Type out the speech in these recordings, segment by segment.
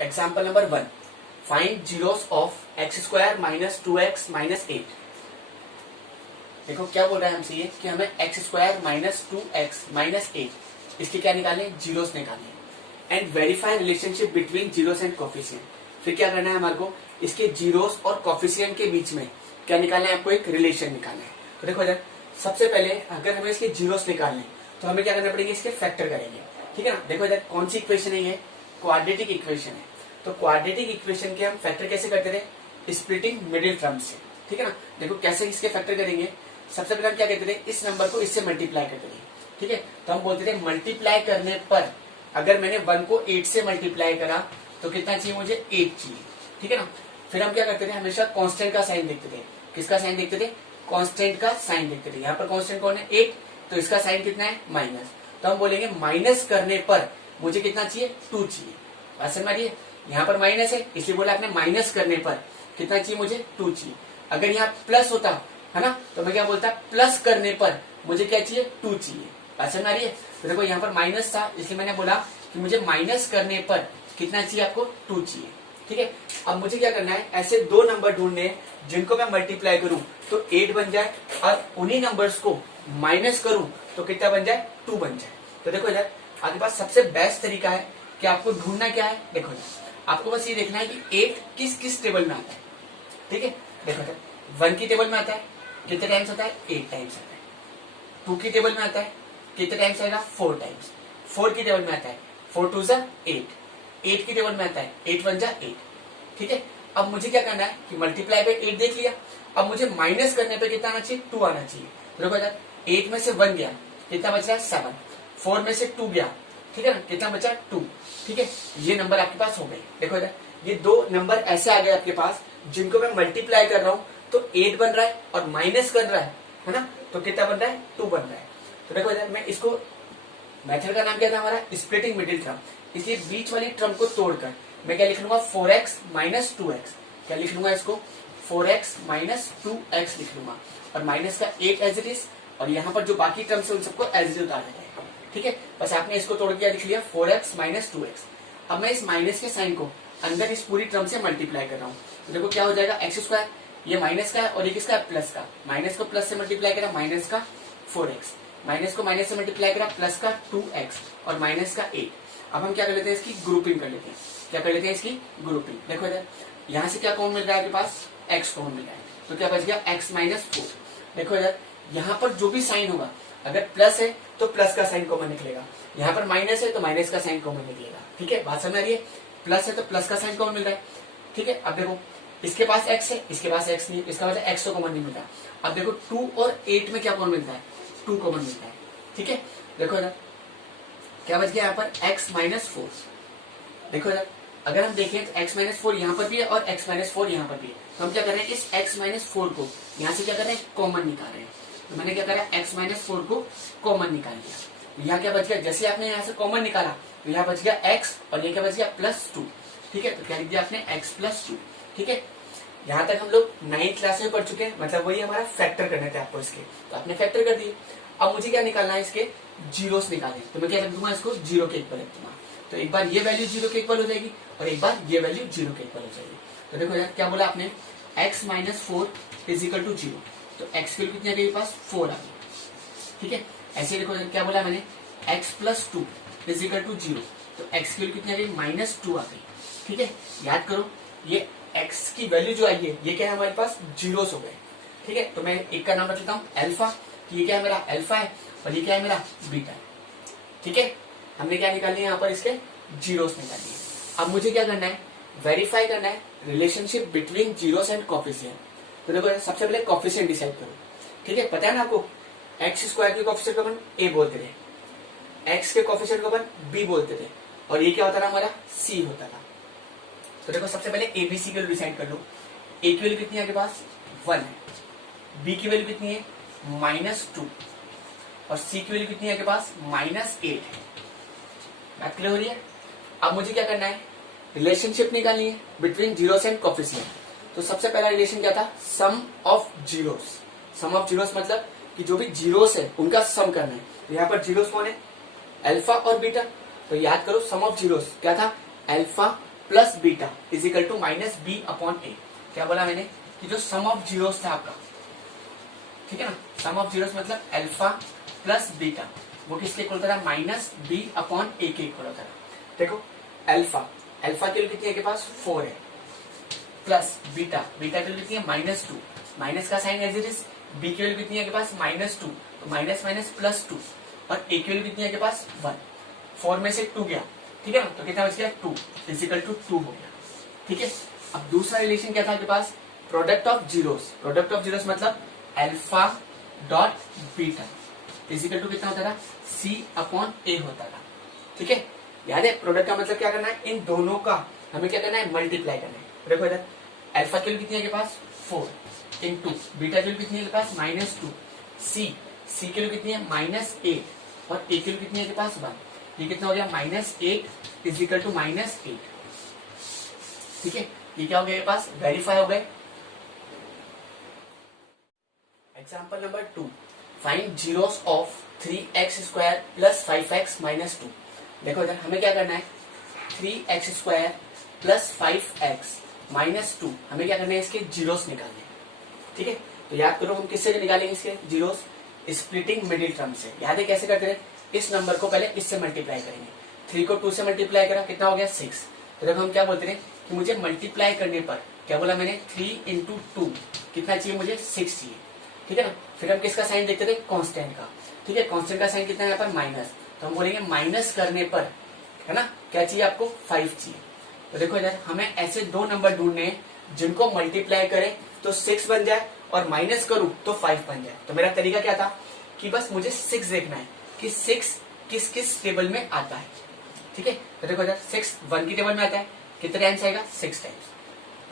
Example number 1, find zeros of x square minus 2x minus 8। देखो क्या बोल रहा है हमसे ये कि हमें x square minus 2x minus 8 इसके क्या निकालने, जीरोस निकालने। And verify relationship between zeros and coefficient. फिर क्या करना है हमारे को, इसके जीरोस और कोफिशिएंट के बीच में क्या निकालना है, आपको एक रिलेशन निकालना है। तो देखो इधर सबसे पहले अगर हमें इसके जीरोस निकालने तो हमें क्या करना पड़ेगा, इसके फैक्टर करेंगे। ठीक है ना। देखो इधर कौन सी इक्वेशन है, ये क्वाड्रेटिक इक्वेशन है। तो क्वाड्रेटिक इक्वेशन के हम फैक्टर कैसे करते थे, स्प्लिटिंग मिडिल टर्म से। ठीक है ना। देखो कैसे इसके फैक्टर करेंगे, सबसे पहले हम क्या कहते थे, इस नंबर को इससे मल्टीप्लाई करते थे। ठीक है। तो हम बोलते थे मल्टीप्लाई करने पर अगर मैंने 1 को 8 से मल्टीप्लाई करा तो कितना चाहिए मुझे, 8 चाहिए। ठीक है ना। फिर हम क्या करते थे, हमेशा कांस्टेंट का साइन देखते थे। किसका साइन देखते थे, कांस्टेंट का साइन देखते थे। यहाँ पर कांस्टेंट कौन है, 8, तो इसका साइन कितना है, माइनस। तो हम बोलेंगे माइनस करने पर मुझे कितना चाहिए, 2 चाहिए। बात समझ में, यहाँ पर माइनस है इसलिए बोला आपने माइनस करने पर कितना चाहिए मुझे, 2 चाहिए। अगर यहाँ प्लस होता है ना, तो मैं क्या बोलता, प्लस करने पर मुझे क्या चाहिए, 2 चाहिए। बात समझ आ रही है। तो देखो यहाँ पर माइनस था इसलिए मैंने बोला कि मुझे माइनस करने पर कितना चाहिए, आपको 2 चाहिए। ठीक है। अब मुझे क्या करना है, ऐसे 2 नंबर ढूंढने हैं जिनको मैं मल्टीप्लाई करूं तो 8 बन जाए और उन्हीं नंबर्स को माइनस करूं तो कितना बन जाए, 2 बन जाए। तो देखो इधर आपके पास सबसे बेस्ट तरीका है कि आपको ढूंढना क्या है। देखो आपको बस ये देखना है कि 8 किस किस टेबल में आता है। ठीक है। देखो इधर 1 की टेबल में आता है, कितने टाइम्स आता है, 8 टाइम्स आता है। 2 की टेबल में आता है, कितने टाइम्स आएगा, 4 टाइम्स। 4 की टेबल में आता है, 4 2 जा 8। 8 की टेबल में आता है, 8 1 जा 8। ठीक है। अब मुझे क्या करना है कि मल्टीप्लाई पे 8 देख लिया, अब मुझे माइनस करने पे कितना आना चाहिए, 2 आना चाहिए। देखो इधर 8 में से 1 गया, कितना बच रहा है, 7। 4 में से 2 गया, ठीक है ना, कितना बचा, 2। ठीक है। ये नंबर आपके पास हो गए। देखो इधर ये 2 नंबर ऐसे आ गए आपके पास जिनको मैं मल्टीप्लाई कर रहा हूँ तो 8 बन रहा है और माइनस कर रहा है ना, तो कितना बन रहा है, 2 बन रहा है। तो देखो इधर मैं इसको, मेथड का नाम क्या था हमारा, स्प्लिटिंग मिडिल टर्म। इसलिए बीच वाली टर्म को तोड़कर मैं क्या लिख लूंगा, 4x माइनस 2x। क्या लिख लूंगा इसको, 4x माइनस 2x लिख लूंगा और माइनस का 8 एज इट इज, और यहाँ पर जो बाकी टर्म्स है उन सबको एज इट इज उतार देते हैं। ठीक है। बस आपने इसको तोड़ के लिख लिया 4x माइनस 2x। अब मैं इस माइनस के साइन को अंदर इस पूरी टर्म से मल्टीप्लाई कर रहा हूँ। तो देखो क्या हो जाएगा, एक्स स्क्वायर, ये माइनस का है और ये किसका है, प्लस का। माइनस को प्लस से मल्टीप्लाई करा, माइनस का 4x, माइनस को माइनस से मल्टीप्लाई करा, प्लस का 2x और माइनस का 8। अब हम क्या कर लेते हैं, इसकी ग्रुपिंग कर लेते हैं। क्या कर लेते हैं, इसकी ग्रुपिंग। देखो इधर यहाँ से क्या कॉमन मिल रहा है आपके पास, x कॉमन मिल रहा है, तो क्या बच गया, x माइनस 4। देखो इधर यहाँ पर जो भी साइन होगा, अगर प्लस है तो प्लस का साइन कॉमन निकलेगा, यहाँ पर माइनस है तो माइनस का साइन कॉमन निकलेगा। ठीक है। बात समझ आ रही है, प्लस है तो प्लस का साइन कॉमन मिल रहा है। ठीक है। अब देखो इसके पास x है, इसके पास x नहीं है, इसका मतलब x तो कॉमन नहीं मिलता। अब देखो 2 और 8 में क्या कॉमन मिलता है, 2 कॉमन मिलता है। ठीक है। देखो इधर क्या बच गया, यहाँ पर x माइनस 4। देखो इधर अगर हम देखें तो x माइनस 4 यहाँ पर भी है और x माइनस 4 यहाँ पर भी है, तो हम क्या कर रहे हैं, इस x माइनस 4 को यहाँ से क्या कर रहे हैं, कॉमन निकाल रहे हैं। तो मैंने क्या करा, x माइनस 4 को कॉमन निकाल लिया। यहाँ क्या बच गया, जैसे आपने यहाँ से कॉमन निकाला तो यहाँ बच गया x और ये क्या बच गया, +2। ठीक है। तो क्या लिख दिया आपने, x + 2। ठीक है। यहाँ तक हम लोग 9th क्लास में पढ़ चुके हैं, मतलब वही हमारा फैक्टर करने थे आपको इसके, तो आपने फैक्टर कर दिए। अब मुझे क्या निकालना है, इसके जीरोस निकालने, तो मैं क्या लिख दूंगा, इसको 0 के इक्वल लिख दूंगा। तो एक बार ये वैल्यू 0 के इक्वल हो जाएगी और एक बार ये वैल्यू 0 के इक्वल हो जाएगी। तो देखो यार क्या बोला आपने, x minus 4 is equal to 0। तो x की कितनी आ गई, पास 4 आ गई। ठीक है। ऐसे देखो क्या बोला मैंने, x + 2 इज इक्वल टू 0। तो x की कितनी आ गई, -2 आ गई। ठीक है। याद करो ये x की वैल्यू जो आई है ये क्या है, हमारे पास जीरोस हो गए। ठीक है। तो मैं एक का नाम रख लेता हूँ अल्फा, ये क्या है मेरा अल्फा है और ये क्या है मेरा बीटा है। ठीक है। हमने क्या निकाल लिया, यहाँ पर इसके जीरोस निकाल लिए। अब मुझे क्या करना है, वेरीफाई करना है relationship between zeros and coefficient. तो देखो सबसे पहले कोफिशिएंट डिसाइड करो। ठीक है। पता है ना आपको, एक्स स्क्वायर के कोफिशिएंट को अपन a बोलते थे, x के कोफिशिएंट को अपन b बोलते थे और ये क्या होता था हमारा, c होता था। तो देखो सबसे पहले a b c की वैल्यू डिसाइड कर लो। a की वैल्यू कितनी है आपके पास, 1 है। b की वैल्यू कितनी है, -2 और c की वैल्यू कितनी है आपके पास, -8 है। बात क्लियर हो रही है। अब मुझे क्या करना है, रिलेशनशिप निकालनी है बिटवीन जीरोस एंड कोफिशिएंट। तो सबसे पहला रिलेशन क्या था, sum of zeros. Sum of zeros मतलब कि जो भी जीरोस है उनका सम करना है। तो यहाँ पर जीरोस कौन है, अल्फा और बीटा। तो याद करो सम ऑफ जीरोस क्या था, alpha plus beta is equal to minus B upon A. क्या बोला मैंने कि जो सम ऑफ जीरोस था आपका, ठीक है ना, सम ऑफ जीरोस मतलब अल्फा प्लस बीटा, वो किसके इक्वल होता है, माइनस बी अपॉन ए के इक्वल होता है। देखो अल्फा, अल्फा की वैल्यू कितनी है के पास 4 है, प्लस बीटा, बीटा की वैल्यू कितनी है -2, माइनस का sign as it is, B की वैल्यू कितनी है के पास -2, तो माइनस माइनस +2, और ए की वैल्यू कितनी है के पास 1, 4 में से 2 गया, ठीक है ना, तो कितना बच गया 2 इजिकल टू 2 हो गया, ठीक है। अब दूसरा रिलेशन क्या था आपके पास, product of zeros, product of zeros मतलब alpha dot beta is equal to कितना होता था, सी अपॉन ए होता था, ठीक है। याद है प्रोडक्ट का मतलब क्या करना है, इन दोनों का हमें क्या करना है, मल्टीप्लाई करना है। देखो इधर अल्फा की वैल्यू कितनी है के पास 4 इंटू बीटा की वैल्यू कितनी है के पास -2, सी की वैल्यू कितनी है -8, और ए की वैल्यू कितनी है के पास 1, ये कितना हो गया -8 इजिकल टू -8, ठीक है। ये क्या हो गया, पास वेरीफाई हो गए। Example number 2, find zeros of 3x² plus 5x minus 2। देखो इधर हमें क्या करना है, 3x² प्लस 5x माइनस 2, हमें क्या करना है, इसके जीरोस निकालने हैं, ठीक है। तो याद करो हम किससे निकालेंगे इसके जीरोस, स्प्लिटिंग मिडिल टर्म से। याद है कैसे करते हैं, इस नंबर को पहले इससे मल्टीप्लाई करेंगे, 3 को 2 से मल्टीप्लाई करा, कितना हो गया 6। तो देखो हम क्या बोलते हैं कि मुझे मल्टीप्लाई करने पर, क्या बोला मैंने, 3 इंटू 2 कितना चाहिए, मुझे 6 चाहिए, ठीक है ना। फिर हम किसका साइन देखते थे, कांस्टेंट का, ठीक है। कांस्टेंट का साइन कितना है यहाँ पर माइनस, तो हम बोलेंगे माइनस करने पर, है ना, क्या चाहिए आपको 5 चाहिए। तो देखो इधर हमें ऐसे 2 नंबर ढूंढने हैं जिनको मल्टीप्लाई करें तो 6 बन जाए और माइनस करूं तो 5 बन जाए। तो मेरा तरीका क्या था कि बस मुझे 6 देखना है कि 6 किस किस टेबल में आता है, ठीक है। तो देखो इधर 6 1 की टेबल में आता है, कितने टाइम्स आएगा 6 टाइम्स,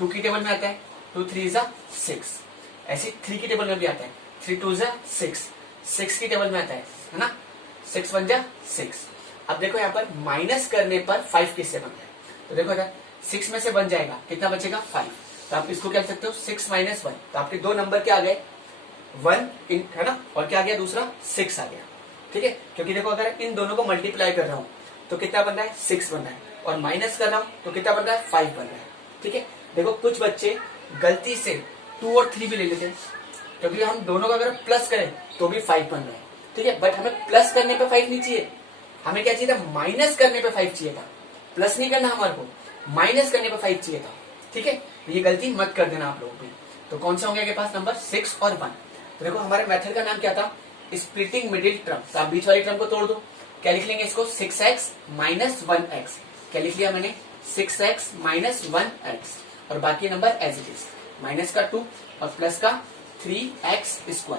2 की टेबल में आता है 2 3 ज़ा 6, ऐसे 3 की टेबल में भी आता है 3 2 ज़ा 6, 6 की टेबल में आता है ना, 6 1 ज़ा 6। अब देखो यहाँ पर माइनस करने पर 5 किससे बन जाए, तो देखो इधर 6 में से बन जाएगा, कितना बचेगा 5, तो आप इसको क्या कर सकते हो 6 माइनस 1, तो आपके 2 नंबर क्या आ गए 1 है ना, और क्या आ गया दूसरा 6 आ गया, ठीक है। क्योंकि देखो अगर इन दोनों को मल्टीप्लाई कर रहा हूँ तो कितना बन रहा है 6 बन रहा है, और माइनस कर रहा हूँ तो कितना बन रहा है 5 बन रहा है, ठीक है। देखो कुछ बच्चे गलती से 2 और 3 भी ले लेते हैं, क्योंकि हम दोनों का अगर प्लस करें तो भी 5 बन रहा है, ठीक है। बट हमें प्लस करने पे 5 नहीं चाहिए, हमें क्या चाहिए था, माइनस करने पे 5 चाहिए था, प्लस नहीं करना हमारे को, माइनस करने पे 5 चाहिए था, ठीक है। ये गलती मत कर देना आप लोगों भी। तो कौन सा हो गया के पास नंबर 6 और 1। तो देखो हमारे मेथड का नाम क्या था, स्प्लिटिंग मिडिल टर्म, तो आप बीच वाली टर्म को तोड़ दो, क्या लिख लेंगे इसको 6x माइनस 1x, क्या लिख लिया मैंने 6x माइनस 1x, और बाकी number as it is, minus का 2 और प्लस का 3x²।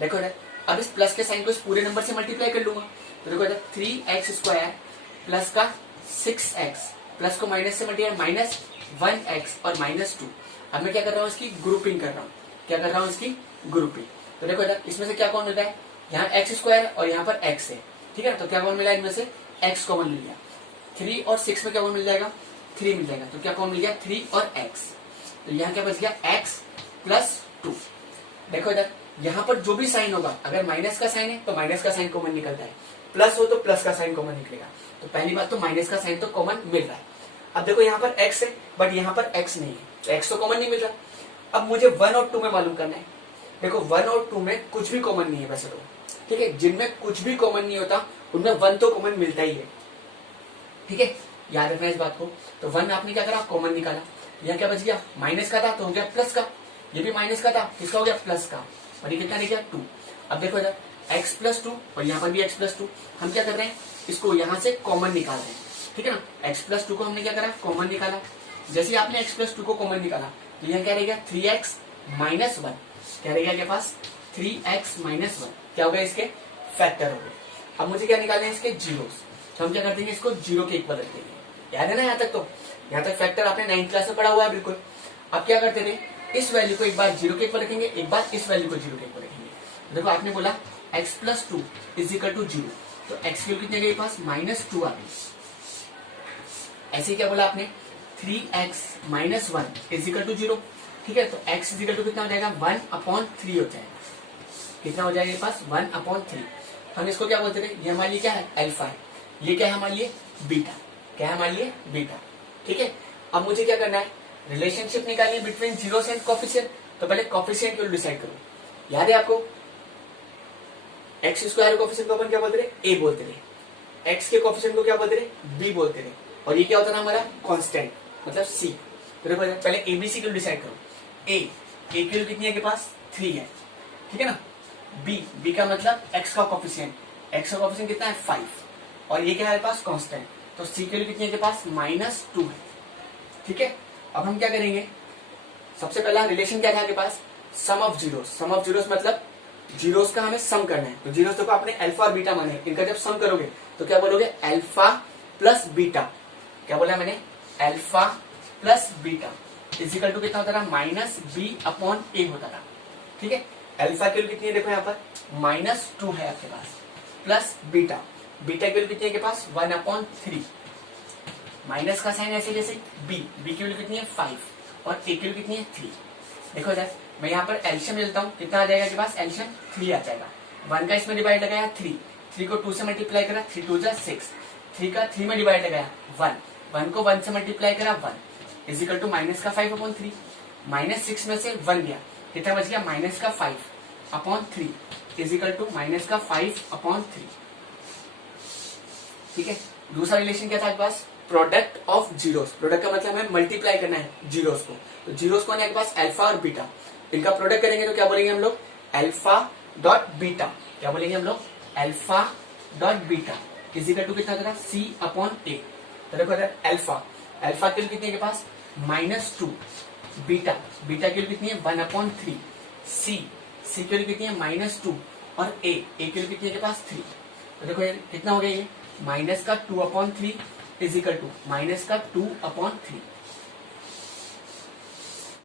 देखो इधर अब इस प्लस के साइन को इस पूरे नंबर से मल्टीप्लाई कर लूंगा, तो देखो इधर 3x² प्लस का 6x प्लस को माइनस से मल्टीप्लाई माइनस 1x और -2। अब मैं क्या कर रहा हूँ, इसकी ग्रुपिंग कर रहा हूँ, क्या कर रहा हूँ इसकी ग्रुपिंग। तो देखो इधर इसमें से क्या कौन मिलता है, यहाँ x² और यहाँ पर x है, ठीक है। तो क्या कौन मिला इनमें से, x कॉमन मिल गया, 3 और 6 में क्या कौन मिल जाएगा 3 मिल जाएगा, तो क्या कौन मिल गया 3 और x, तो यहाँ क्या बच गया x प्लस 2। देखो इधर यहाँ पर जो भी साइन होगा, अगर माइनस का साइन है तो माइनस का साइन कॉमन निकलता है, प्लस हो तो प्लस का साइन कॉमन निकलेगा, तो पहली बात तो माइनस का साइन तो कॉमन मिल रहा है। अब देखो यहाँ पर x है बट यहाँ पर x नहीं है, तो x तो कॉमन नहीं मिल रहा। अब मुझे 1 और 2 में मालूम करना है, देखो 1 और 2 में कुछ भी कॉमन नहीं है वैसे तो, ठीक है। जिनमें कुछ भी कॉमन नहीं होता उनमें 1 तो कॉमन मिलता ही है, ठीक है, याद रखना इस बात को। तो 1 आपने क्या करा, कॉमन निकाला, यहाँ क्या बच गया, माइनस का था तो हो गया प्लस का, ये भी माइनस का था, किसका हो गया प्लस का, और ये कितना निकला 2। अब देखो इधर x प्लस 2 और यहाँ पर भी x प्लस 2, हम क्या कर रहे हैं, इसको यहाँ से कॉमन निकाल रहे हैं, ठीक है ना। x प्लस 2 को हमने क्या करा, कॉमन निकाला, जैसे ही आपने x प्लस 2 को कॉमन निकाला तो यहाँ क्या रहेगा 3x माइनस 1, क्या रहेगा आपके पास 3x माइनस 1, क्या होगा इसके फैक्टर हो गए। अब मुझे क्या निकालना है, इसके जीरोस, तो हम क्या कर देंगे, इसको 0 के इक्वल रख देंगे, याद है ना यहाँ तक। तो यहाँ तक फैक्टर आपने 9th क्लास में पढ़ा हुआ है बिल्कुल। अब क्या करते थे, इस वैल्यू को एक बार 0 के इक्वल रखेंगे, एक बार इस वैल्यू को 0 के इक्वल रखेंगे। देखो आपने बोला x plus 2 is equal to 0, तो x की वैल्यू कितनी आ गई पास -2 आ गई। ऐसे क्या बोला आपने 3x minus 1 is equal to 0, ठीक है। तो x इज इक्वल टू कितना हो जाएगा 1/3 हो जाएगा, कितना हो जाएगा पास 1/3। हम इसको क्या बोलते थे, ये हमारे लिए क्या है अल्फा है, ये क्या है हमारे लिए बीटा, क्या है हमारे लिए बीटा, ठीक है, अब मुझे क्या करना है, रिलेशनशिप निकालनी है बिटवीन जीरोस एंड कोफिशिएंट। तो पहले कोफिशिएंट को डिसाइड करो। याद है आपको, एक्स स्क्वायर कोफिशिएंट को अपन क्या बोलते रहे, ए बोलते रहे, एक्स के कोफिशिएंट को क्या बोलते रहे, बी बोलते रहे, और ये क्या होता था हमारा कांस्टेंट मतलब सी। तो देखो पहले एबीसी को डिसाइड करो। ए की वैल्यू कितनी है के पास 3 है, ठीक है ना। बी का मतलब एक्स का कोफिशिएंट, एक्स का कोफिशिएंट कितना है 5, और ये क्या है पास कांस्टेंट, तो सी की वैल्यू कितनी है के पास -2 है, ठीक है। अब हम क्या करेंगे, सबसे पहला रिलेशन क्या था आपके पास, sum of zeros. Sum of zeros मतलब जीरोस का हमें सम करना है। तो जीरोस देखो आपने अल्फा और बीटा माने, इनका जब सम करोगे तो क्या बोलोगे, अल्फा प्लस बीटा, क्या बोला मैंने, alpha plus beta is equal to कितना होता था, -b/a होता था, ठीक है। अल्फा की वैल्यू कितनी है देखो यहाँ पर -2 है आपके पास, प्लस बीटा, बीटा की वैल्यू कितनी है के पास 1/3, माइनस का साइन ऐसे जैसे बी की वैल्यू कितनी है 5 और ए की वैल्यू कितनी है 3। देखो इधर मैं यहाँ पर एल्शियम लेता हूँ, कितना आ जाएगा के पास एल्शियम 3 आ जाएगा। 1 का इसमें डिवाइड लगाया 3 को 2 से मल्टीप्लाई करा 3 2 6, 3 का 3 में डिवाइड लगाया 1 को 1 से मल्टीप्लाई करा 1 इजिकल टू -5/3, -6 में से 1 गया, कितना बच गया -5/3 इजिकल टू -5/3, ठीक है। दूसरा रिलेशन क्या था आपके पास, प्रोडक्ट ऑफ जीरोस। प्रोडक्ट का मतलब हमें मल्टीप्लाई करना है जीरोस को, तो जीरोस कौन है आपके पास, अल्फा और बीटा, इनका प्रोडक्ट करेंगे तो क्या बोलेंगे हम लोग, अल्फा डॉट बीटा, क्या बोलेंगे हम लोग, alpha dot beta is equal to कितना होता है C/A। तो देखो अल्फा की कितनी है के पास -2, बीटा की वैल्यू कितनी है 1/3, सी की वैल्यू कितनी है -2 और ए की वैल्यू कितनी है के पास 3। तो देखो कितना हो गया ये -2/3 इजिकल टू -2/3,